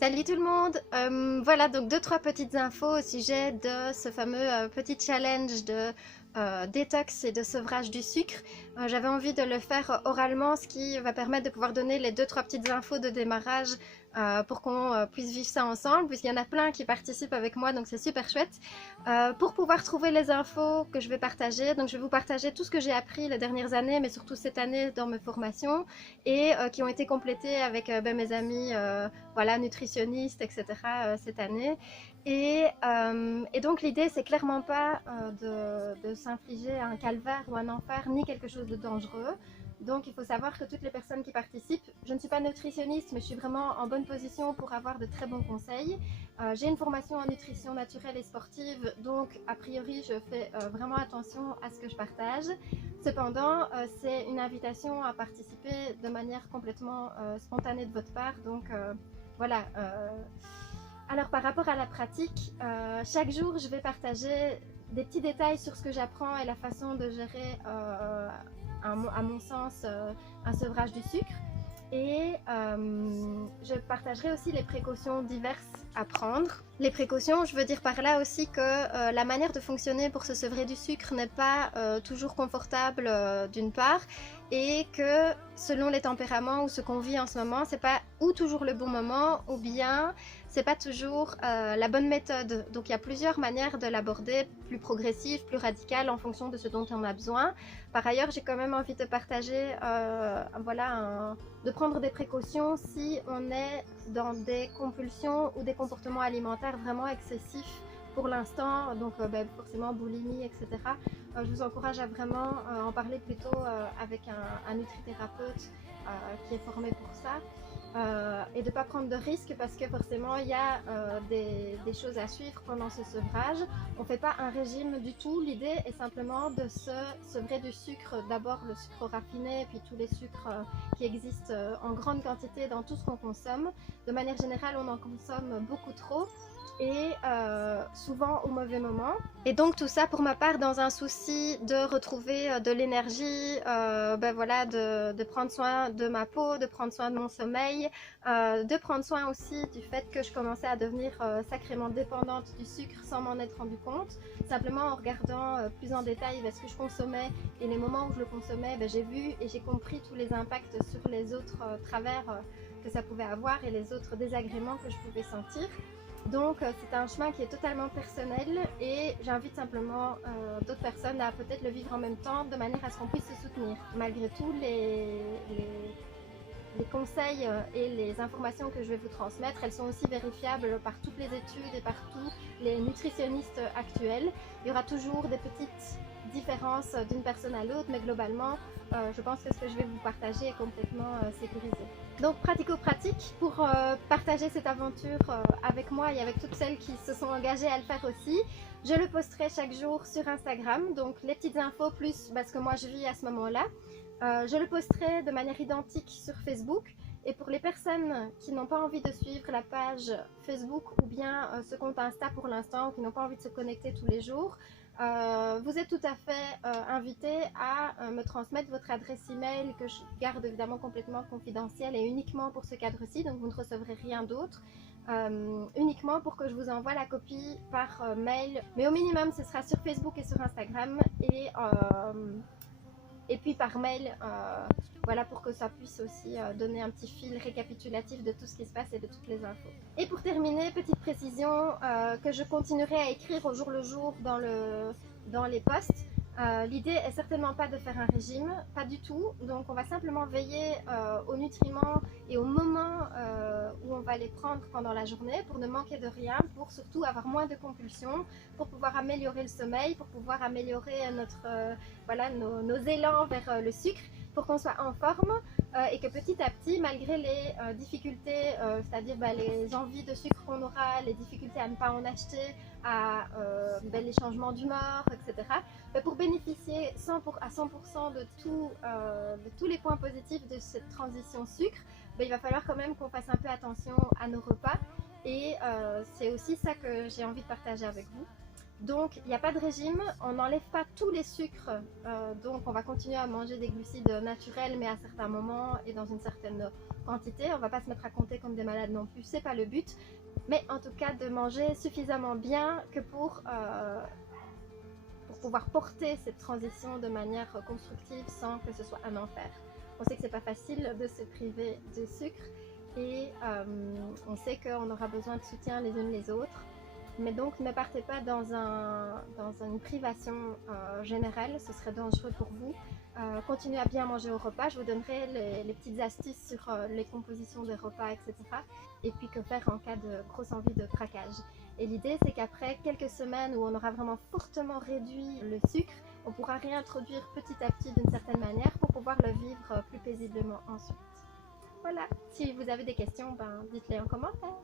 Salut tout le monde. Voilà donc deux trois petites infos au sujet de ce fameux petit challenge de détox et de sevrage du sucre. J'avais envie de le faire oralement, ce qui va permettre de pouvoir donner les deux trois petites infos de démarrage pour qu'on puisse vivre ça ensemble, puisqu'il y en a plein qui participent avec moi, donc c'est super chouette. Pour pouvoir trouver les infos que je vais partager, donc je vais vous partager tout ce que j'ai appris les dernières années, mais surtout cette année dans mes formations, et qui ont été complétées avec mes amis voilà, nutritionnistes, etc. Cette année. Et donc l'idée, c'est clairement pas de s'infliger un calvaire ou un enfer, ni quelque chose de dangereux. Donc il faut savoir que toutes les personnes qui participent, je ne suis pas nutritionniste, mais je suis vraiment en bonne position pour avoir de très bons conseils. J'ai une formation en nutrition naturelle et sportive, donc a priori je fais vraiment attention à ce que je partage. Cependant, c'est une invitation à participer de manière complètement spontanée de votre part, donc voilà. Alors par rapport à la pratique, chaque jour je vais partager des petits détails sur ce que j'apprends et la façon de gérer, à mon sens, un sevrage du sucre. Et je partagerai aussi les précautions diverses à prendre. Les précautions, je veux dire par là aussi que la manière de fonctionner pour se sevrer du sucre n'est pas toujours confortable d'une part, et que selon les tempéraments ou ce qu'on vit en ce moment, c'est pas ou toujours le bon moment, ou bien c'est pas toujours la bonne méthode. Donc il y a plusieurs manières de l'aborder, plus progressive, plus radicale, en fonction de ce dont on a besoin. Par ailleurs, j'ai quand même envie de partager, voilà, de prendre des précautions si on est dans des compulsions ou des comportements alimentaires vraiment excessifs pour l'instant, donc forcément boulimie, etc. Je vous encourage à vraiment en parler plutôt avec un nutrithérapeute qui est formé pour ça. Et de ne pas prendre de risques, parce que forcément il y a des choses à suivre pendant ce sevrage. On ne fait pas un régime du tout, l'idée est simplement de se sevrer du sucre, d'abord le sucre raffiné, puis tous les sucres qui existent en grande quantité dans tout ce qu'on consomme. De manière générale, on en consomme beaucoup trop, et souvent au mauvais moment. Et donc tout ça pour ma part dans un souci de retrouver de l'énergie, voilà, de prendre soin de ma peau, de prendre soin de mon sommeil, de prendre soin aussi du fait que je commençais à devenir sacrément dépendante du sucre sans m'en être rendu compte. Simplement en regardant plus en détail ce que je consommais et les moments où je le consommais, j'ai vu et j'ai compris tous les impacts sur les autres travers que ça pouvait avoir et les autres désagréments que je pouvais sentir. Donc c'est un chemin qui est totalement personnel, et j'invite simplement d'autres personnes à peut-être le vivre en même temps, de manière à ce qu'on puisse se soutenir. Malgré tout, les conseils et les informations que je vais vous transmettre, elles sont aussi vérifiables par toutes les études et par tous les nutritionnistes actuels. Il y aura toujours des petites différences d'une personne à l'autre, mais globalement, je pense que ce que je vais vous partager est complètement sécurisé. Donc pratico-pratique pour partager cette aventure avec moi et avec toutes celles qui se sont engagées à le faire aussi. Je le posterai chaque jour sur Instagram, donc les petites infos plus ce que moi je vis à ce moment-là. Je le posterai de manière identique sur Facebook. Et pour les personnes qui n'ont pas envie de suivre la page Facebook ou bien ce compte Insta pour l'instant, ou qui n'ont pas envie de se connecter tous les jours, vous êtes tout à fait invité à me transmettre votre adresse email, que je garde évidemment complètement confidentielle et uniquement pour ce cadre-ci, donc vous ne recevrez rien d'autre, uniquement pour que je vous envoie la copie par mail. Mais au minimum ce sera sur Facebook et sur Instagram, et puis par mail, voilà, pour que ça puisse aussi donner un petit fil récapitulatif de tout ce qui se passe et de toutes les infos. Et pour terminer, petite précision que je continuerai à écrire au jour le jour dans les posts. L'idée est certainement pas de faire un régime, pas du tout. Donc on va simplement veiller aux nutriments et aux moments où on va les prendre pendant la journée, pour ne manquer de rien, pour surtout avoir moins de compulsions, pour pouvoir améliorer le sommeil, pour pouvoir améliorer voilà, nos élans vers le sucre, pour qu'on soit en forme et que petit à petit, malgré les difficultés, c'est-à-dire les envies de sucre qu'on aura, les difficultés à ne pas en acheter, à les changements d'humeur, etc., pour bénéficier à 100% de tous les points positifs de cette transition sucre, il va falloir quand même qu'on fasse un peu attention à nos repas, et c'est aussi ça que j'ai envie de partager avec vous. Donc il n'y a pas de régime, on n'enlève pas tous les sucres, donc on va continuer à manger des glucides naturels mais à certains moments et dans une certaine quantité. On ne va pas se mettre à compter comme des malades non plus, c'est pas le but, mais en tout cas de manger suffisamment bien que pour pouvoir porter cette transition de manière constructive sans que ce soit un enfer. On sait que c'est pas facile de se priver de sucre et on sait qu'on aura besoin de soutien les unes les autres. Mais donc ne partez pas dans une privation générale, ce serait dangereux pour vous. Continuez à bien manger au repas, je vous donnerai les petites astuces sur les compositions des repas, etc. Et puis que faire en cas de grosse envie de craquage. Et l'idée c'est qu'après quelques semaines où on aura vraiment fortement réduit le sucre, on pourra réintroduire petit à petit d'une certaine manière pour pouvoir le vivre plus paisiblement ensuite. Voilà, si vous avez des questions, dites-les en commentaire.